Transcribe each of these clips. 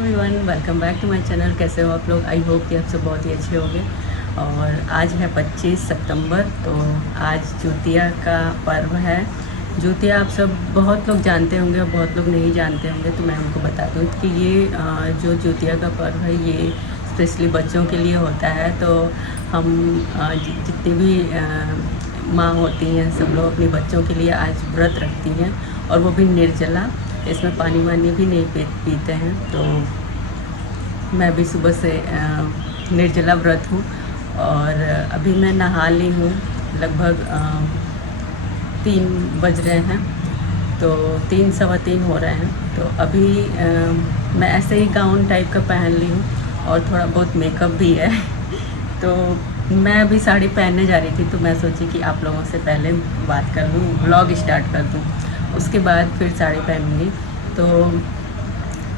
Everyone, welcome back to my channel. कैसे हो आप लोग? आई होप कि आप सब बहुत ही अच्छे होंगे। और आज है 25 सितंबर, तो आज ज्योतिया का पर्व है। ज्योतिया आप सब बहुत लोग जानते होंगे और बहुत लोग नहीं जानते होंगे, तो मैं उनको बता दूँ कि ये जो ज्योतिया का पर्व है ये स्पेशली बच्चों के लिए होता है। तो हम जितनी भी माँ होती हैं सब लोग अपने बच्चों के लिए आज व्रत रखती हैं, और वो भी निर्जला। इसमें पानी वानी भी नहीं पीते हैं। तो मैं भी सुबह से निर्जला व्रत हूँ, और अभी मैं नहा ली हूँ। लगभग 3 बज रहे हैं, तो 3 सवा 3 हो रहे हैं। तो अभी मैं ऐसे ही गाउन टाइप का पहन ली हूँ, और थोड़ा बहुत मेकअप भी है। तो मैं अभी साड़ी पहनने जा रही थी, तो मैं सोची कि आप लोगों से पहले बात कर लूँ, व्लॉग स्टार्ट कर दूँ, उसके बाद फिर साड़ी पहनूँगी। तो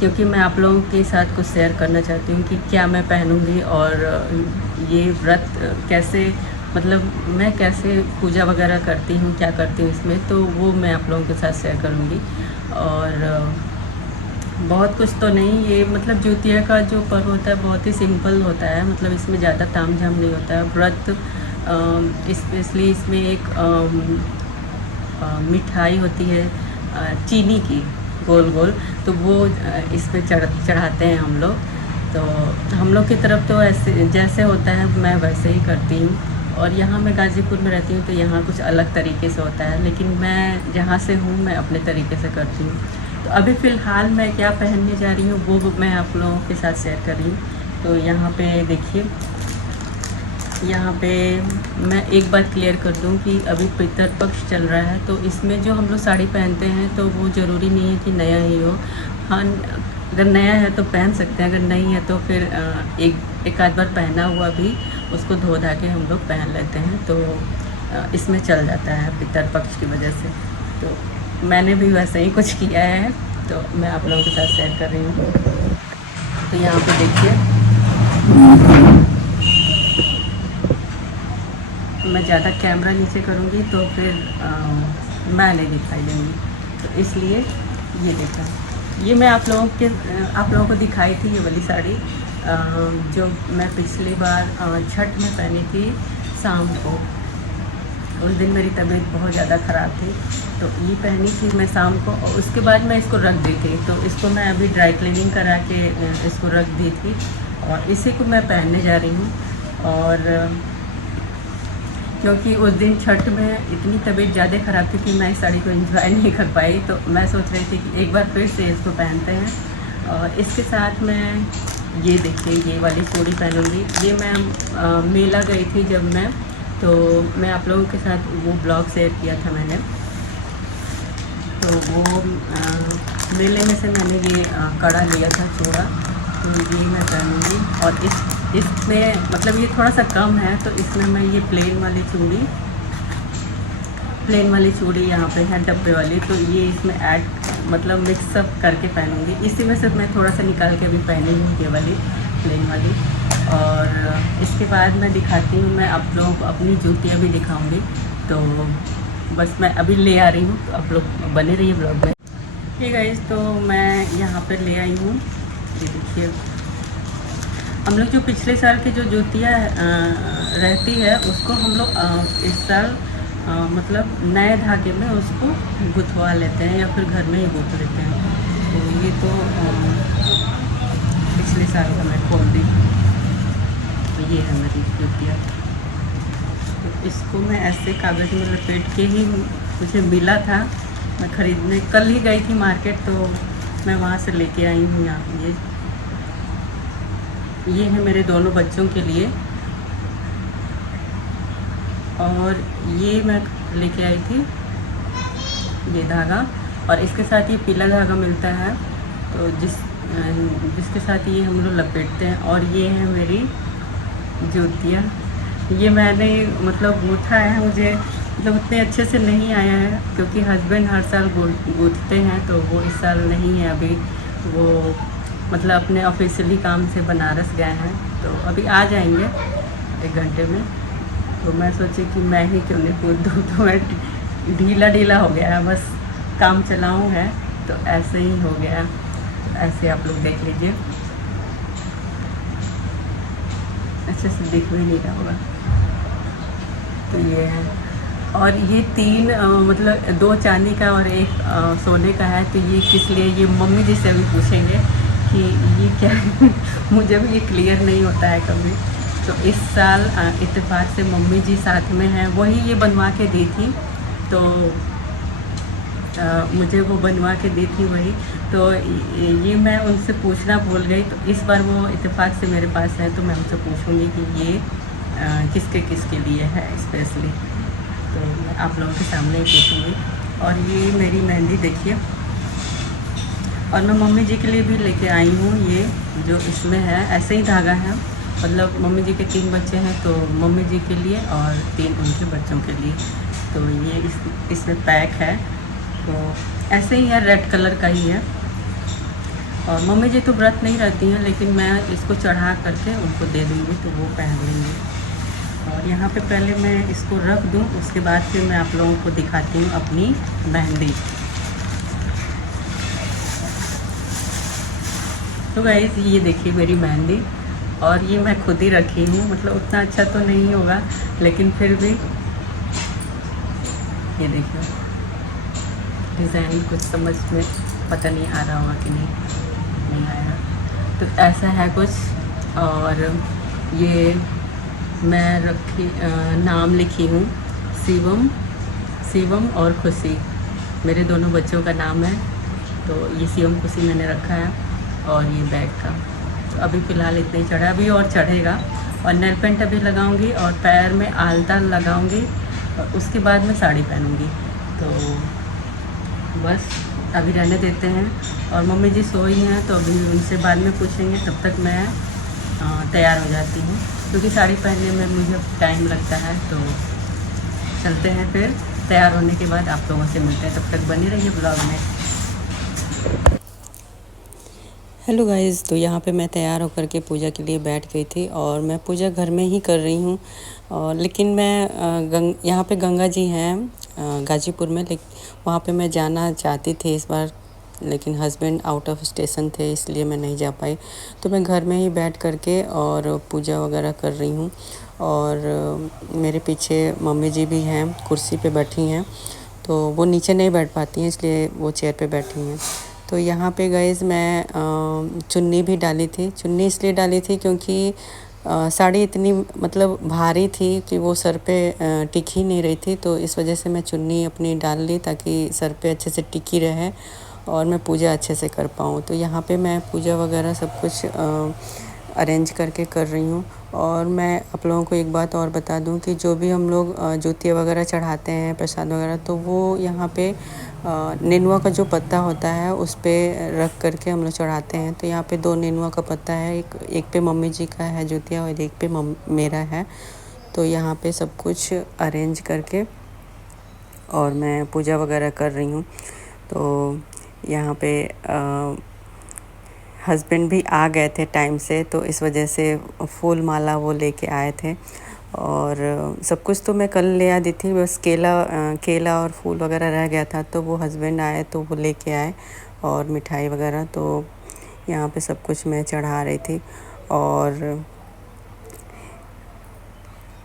क्योंकि मैं आप लोगों के साथ कुछ शेयर करना चाहती हूँ कि क्या मैं पहनूँगी, और ये व्रत कैसे, मतलब मैं कैसे पूजा वगैरह करती हूँ, क्या करती हूँ इसमें, तो वो मैं आप लोगों के साथ शेयर करूँगी। और बहुत कुछ तो नहीं, ये मतलब ज्योतिया का जो पर्व होता है बहुत ही सिंपल होता है। मतलब इसमें ज़्यादा तामझाम नहीं होता है। व्रत स्पेशली इसमें एक मिठाई होती है चीनी की, गोल गोल, तो वो इस पे चढ़ाते हैं हम लोग। तो हम लोग की तरफ तो ऐसे जैसे होता है मैं वैसे ही करती हूँ। और यहाँ मैं गाज़ीपुर में रहती हूँ, तो यहाँ कुछ अलग तरीके से होता है, लेकिन मैं जहाँ से हूँ मैं अपने तरीके से करती हूँ। तो अभी फ़िलहाल मैं क्या पहनने जा रही हूँ वो मैं आप लोगों के साथ शेयर कर रही हूँ। तो यहाँ पे देखिए, यहाँ पे मैं एक बात क्लियर कर दूँ कि अभी पितृपक्ष चल रहा है, तो इसमें जो हम लोग साड़ी पहनते हैं तो वो ज़रूरी नहीं है कि नया ही हो। हाँ, अगर नया है तो पहन सकते हैं, अगर नहीं है तो फिर एक आध बार पहना हुआ भी उसको धो धा के हम लोग पहन लेते हैं। तो इसमें चल जाता है पितृपक्ष की वजह से। तो मैंने भी वैसे ही कुछ किया है, तो मैं आप लोगों के साथ शेयर कर रही हूँ। तो यहाँ पे देखिए, मैं ज़्यादा कैमरा नीचे करूँगी तो फिर मैं नहीं दिखाई देंगी, तो इसलिए ये देखा, ये मैं आप लोगों को दिखाई थी, ये वाली साड़ी जो मैं पिछली बार छठ में पहनी थी शाम को। उस दिन मेरी तबीयत बहुत ज़्यादा ख़राब थी, तो ये पहनी थी मैं शाम को, और उसके बाद मैं इसको रख दी थी। तो इसको मैं अभी ड्राई क्लीनिंग करा के इसको रख दी थी, और इसी को मैं पहनने जा रही हूँ। और क्योंकि उस दिन छठ में इतनी तबीयत ज़्यादा ख़राब थी कि मैं इस साड़ी को एंजॉय नहीं कर पाई, तो मैं सोच रही थी कि एक बार फिर से इसको पहनते हैं। और इसके साथ मैं ये देखिए, ये वाली चूड़ी पहनूँगी। ये मैं मेला गई थी जब मैं, तो मैं आप लोगों के साथ वो ब्लॉग शेयर किया था मैंने। तो वो मेले में से मैंने ये कड़ा लिया था, चूड़ा, तो ये मैं पहनूँगी। और इसमें मतलब ये थोड़ा सा कम है, तो इसमें मैं ये प्लेन वाली चूड़ी यहाँ पे है डब्बे वाली, तो ये इसमें ऐड मतलब मिक्सअप करके पहनूँगी। इसी में से मैं थोड़ा सा निकाल के भी पहनी हूँ, ये वाली प्लेन वाली। और इसके बाद मैं दिखाती हूँ, मैं आप लोगों को अपनी जूतियाँ भी दिखाऊँगी। तो बस मैं अभी ले आ रही हूँ, तो आप लोग बने रहिए ब्लॉग में। ठीक है, तो मैं यहाँ पर ले आई हूँ, ये देखिए। हम लोग जो पिछले साल की जो जूतियाँ रहती है उसको हम लोग इस साल मतलब नए धागे में उसको गुथवा लेते हैं, या फिर घर में ही गूँथ लेते हैं। तो ये तो पिछले साल का मैं खोल दी, तो ये है मेरी जूतियाँ। तो इसको मैं ऐसे कागज़ में लपेट के ही, मुझे मिला था, मैं ख़रीदने कल ही गई थी मार्केट, तो मैं वहाँ से लेके आई हूँ। यहाँ ये है मेरे दोनों बच्चों के लिए, और ये मैं लेके आई थी ये धागा, और इसके साथ ये पीला धागा मिलता है, तो जिसके साथ ये हम लोग लपेटते हैं। और ये है मेरी जूतियाँ, ये मैंने मतलब गूँथा है, मुझे मतलब उतने अच्छे से नहीं आया है, क्योंकि हस्बैंड हर साल गूँथते हैं, तो वो इस साल नहीं है अभी, वो मतलब अपने ऑफिशियली काम से बनारस गए हैं, तो अभी आ जाएंगे 1 घंटे में। तो मैं सोची कि मैं ही क्यों नहीं कूद दूँ, तो मैं ढीला हो गया है, बस काम चलाऊँ है, तो ऐसे ही हो गया। ऐसे आप लोग देख लीजिए, अच्छे से दिख भी नहीं रहा होगा। तो ये है, और ये 3 मतलब 2 चांदी का और 1 सोने का है। तो ये किस लिए, ये मम्मी जी से अभी पूछेंगे कि ये क्या है। मुझे भी ये क्लियर नहीं होता है कभी। तो इस साल इत्तेफाक से मम्मी जी साथ में हैं, वही ये बनवा के दी थी। तो मुझे वो बनवा के दी थी वही। तो ये मैं उनसे पूछना भूल गई, तो इस बार वो इत्तेफाक से मेरे पास है, तो मैं उनसे पूछूंगी कि ये किसके किसके लिए है स्पेशली। तो मैं आप लोगों के सामने ही पूछूंगी। और ये मेरी मेहंदी देखिए, और मैं मम्मी जी के लिए भी लेके आई हूँ। ये जो इसमें है ऐसे ही धागा है, मतलब मम्मी जी के 3 बच्चे हैं, तो मम्मी जी के लिए और 3 उनके बच्चों के लिए। तो ये इसमें पैक है, तो ऐसे ही है, रेड कलर का ही है। और मम्मी जी तो व्रत नहीं रहती हैं, लेकिन मैं इसको चढ़ा करके उनको दे दूँगी, तो वो पहन लेंगे। और यहाँ पे पहले मैं इसको रख दूँ, उसके बाद फिर मैं आप लोगों को दिखाती हूँ अपनी मेहंदी। तो गाइस ये देखिए मेरी मेहंदी, और ये मैं खुद ही रखी हूँ। मतलब उतना अच्छा तो नहीं होगा, लेकिन फिर भी ये देखिए डिज़ाइन कुछ समझ में पता नहीं आ रहा होगा कि नहीं आया। तो ऐसा है कुछ। और ये मैं रखी नाम लिखी हूँ शिवम और खुशी, मेरे दोनों बच्चों का नाम है। तो ये शिवम खुशी मैंने रखा है। और ये बैग का तो अभी फ़िलहाल इतना ही चढ़ा, अभी और चढ़ेगा। और नेल पेंट अभी लगाऊंगी, और पैर में आलता लगाऊंगी, और उसके बाद मैं साड़ी पहनूंगी। तो बस अभी रहने देते हैं। और मम्मी जी सोई हैं, तो अभी उनसे बाद में पूछेंगे, तब तक मैं तैयार हो जाती हूँ, क्योंकि साड़ी पहनने में मुझे टाइम लगता है। तो चलते हैं, फिर तैयार होने के बाद आप लोगों से मिलते हैं। तब तक बने रहिए ब्लॉग में। हेलो गाइज़, तो यहाँ पे मैं तैयार होकर के पूजा के लिए बैठ गई थी, और मैं पूजा घर में ही कर रही हूँ। और लेकिन मैं यहाँ पे गंगा जी हैं गाजीपुर में, लेकिन वहाँ पे मैं जाना चाहती थी इस बार, लेकिन हस्बैंड आउट ऑफ स्टेशन थे, इसलिए मैं नहीं जा पाई। तो मैं घर में ही बैठ करके और पूजा वगैरह कर रही हूँ। और मेरे पीछे मम्मी जी भी हैं, कुर्सी पे बैठी हैं। तो वो नीचे नहीं बैठ पाती हैं, इसलिए वो चेयर पे बैठी हैं। तो यहाँ पे गाइज़ मैं चुन्नी भी डाली थी। चुन्नी इसलिए डाली थी क्योंकि साड़ी इतनी मतलब भारी थी कि वो सर पे टिक ही नहीं रही थी। तो इस वजह से मैं चुन्नी अपनी डाल ली, ताकि सर पे अच्छे से टिकी रहे और मैं पूजा अच्छे से कर पाऊँ। तो यहाँ पे मैं पूजा वगैरह सब कुछ अरेंज करके कर रही हूँ। और मैं आप लोगों को एक बात और बता दूँ कि जो भी हम लोग ज्योतिया वगैरह चढ़ाते हैं, प्रसाद वगैरह, तो वो यहाँ पे नेनुआ का जो पत्ता होता है उस पे रख करके हम लोग चढ़ाते हैं। तो यहाँ पे 2 नेनुआ का पत्ता है, एक पे मम्मी जी का है ज्योतिया, और एक पे मेरा है। तो यहाँ पे सब कुछ अरेंज करके और मैं पूजा वगैरह कर रही हूँ। तो यहाँ पे हस्बैंड भी आ गए थे टाइम से, तो इस वजह से फूल माला वो लेके आए थे। और सब कुछ तो मैं कल ले आ दी थी, बस केला और फूल वगैरह रह गया था, तो वो हस्बैंड आए तो वो लेके आए, और मिठाई वगैरह। तो यहाँ पे सब कुछ मैं चढ़ा रही थी। और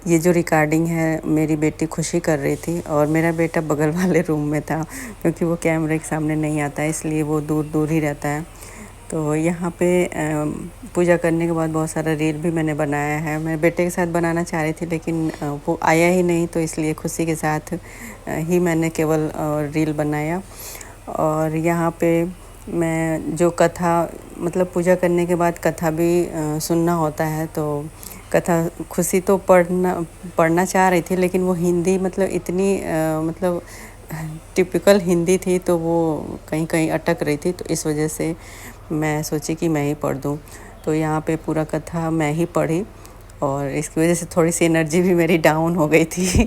ये जो रिकॉर्डिंग है मेरी बेटी खुशी कर रही थी, और मेरा बेटा बगल वाले रूम में था, क्योंकि वो कैमरे के सामने नहीं आता है, इसलिए वो दूर दूर ही रहता है। तो यहाँ पे पूजा करने के बाद बहुत सारा रील भी मैंने बनाया है। मैं बेटे के साथ बनाना चाह रही थी, लेकिन वो आया ही नहीं, तो इसलिए खुशी के साथ ही मैंने केवल रील बनाया। और यहाँ पे मैं जो कथा, मतलब पूजा करने के बाद कथा भी सुनना होता है, तो कथा खुशी तो पढ़ना चाह रही थी, लेकिन वो हिंदी मतलब इतनी मतलब टिपिकल हिंदी थी, तो वो कहीं कहीं अटक रही थी। तो इस वजह से मैं सोची कि मैं ही पढ़ दूँ। तो यहाँ पे पूरा कथा मैं ही पढ़ी, और इसकी वजह से थोड़ी सी एनर्जी भी मेरी डाउन हो गई थी।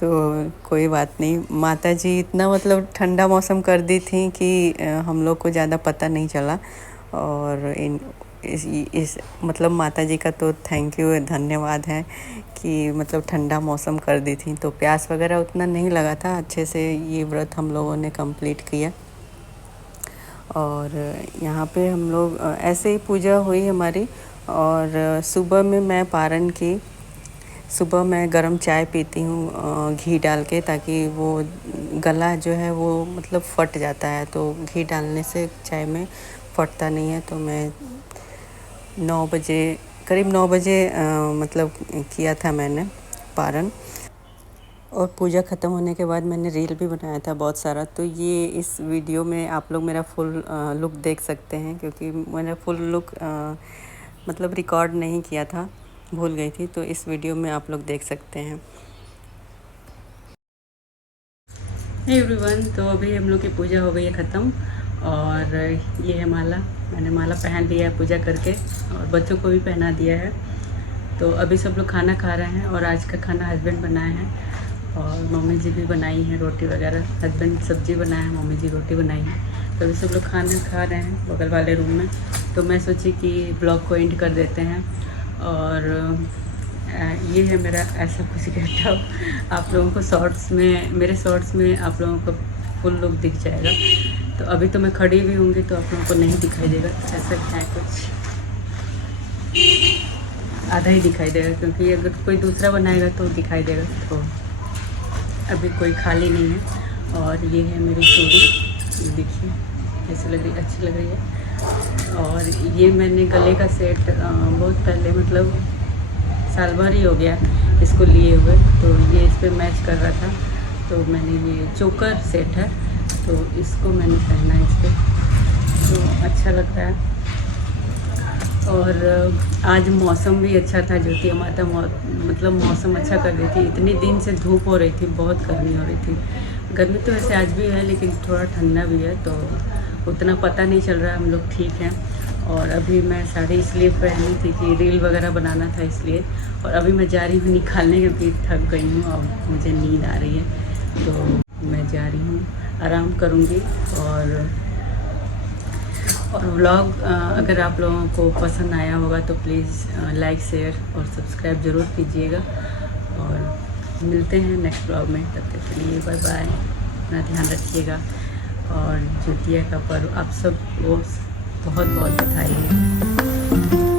तो कोई बात नहीं, माता जी इतना मतलब ठंडा मौसम कर दी थी कि हम लोग को ज़्यादा पता नहीं चला। और इस मतलब माता जी का तो थैंक यू, धन्यवाद है कि मतलब ठंडा मौसम कर दी थी, तो प्यास वगैरह उतना नहीं लगा था। अच्छे से ये व्रत हम लोगों ने कंप्लीट किया। और यहाँ पे हम लोग ऐसे ही पूजा हुई हमारी। और सुबह में मैं पारण की, सुबह मैं गरम चाय पीती हूँ घी डाल के, ताकि वो गला जो है वो मतलब फट जाता है, तो घी डालने से चाय में फटता नहीं है। तो मैं 9 बजे, करीब 9 बजे मतलब किया था मैंने पारण। और पूजा ख़त्म होने के बाद मैंने रील भी बनाया था बहुत सारा, तो ये इस वीडियो में आप लोग मेरा फुल लुक देख सकते हैं, क्योंकि मैंने फुल लुक मतलब रिकॉर्ड नहीं किया था, भूल गई थी, तो इस वीडियो में आप लोग देख सकते हैं। हे एवरीवन, तो अभी हम लोग की पूजा हो गई है ख़त्म। और ये है माला, मैंने माला पहन लिया है पूजा करके, और बच्चों को भी पहना दिया है। तो अभी सब लोग खाना खा रहे हैं, और आज का खाना हस्बैंड बनाए हैं और मम्मी जी भी बनाई हैं रोटी वगैरह। हस्बैंड सब्जी बनाए हैं, मम्मी जी रोटी बनाई हैं। तो अभी सब लोग खाना खा रहे हैं बगल वाले रूम में। तो मैं सोची कि ब्लॉग को एंड कर देते हैं। और ये है मेरा ऐसा कुछ गेटअप। आप लोगों को शॉर्ट्स में, मेरे शॉर्ट्स में आप लोगों को फुल लुक दिख जाएगा। तो अभी तो मैं खड़ी भी होंगी तो आप लोगों को नहीं दिखाई देगा, ऐसा है कुछ, आधा ही दिखाई देगा, क्योंकि अगर कोई दूसरा बनाएगा तो दिखाई देगा। तो अभी कोई खाली नहीं है। और ये है मेरी चूड़ी, ये देखिए कैसी लग रही, अच्छी लग रही है। और ये मैंने गले का सेट बहुत पहले, मतलब साल भर ही हो गया इसको लिए हुए, तो ये इस पर मैच कर रहा था। तो मैंने ये चोकर सेट है, तो इसको मैंने पहना है इस पर, तो अच्छा लगता है। और आज मौसम भी अच्छा था, ज्योतिया माता मतलब मौसम अच्छा कर रही थी। इतनी दिन से धूप हो रही थी, बहुत गर्मी हो रही थी। गर्मी तो वैसे आज भी है, लेकिन थोड़ा ठंडा भी है, तो उतना पता नहीं चल रहा है, हम लोग ठीक हैं। और अभी मैं साड़ी इसलिए पहनी थी कि रील वगैरह बनाना था इसलिए। और अभी मैं जा रही हूँ निकालने, क्योंकि थक गई हूँ और मुझे नींद आ रही है, तो मैं जा रही हूँ, आराम करूँगी। और व्लॉग अगर आप लोगों को पसंद आया होगा तो प्लीज़ लाइक, शेयर और सब्सक्राइब ज़रूर कीजिएगा। और मिलते हैं नेक्स्ट व्लॉग में, तब तक के लिए बाय बाय, अपना ध्यान रखिएगा। और ज्योतिया का पर्व आप सब को बहुत बहुत बधाई है।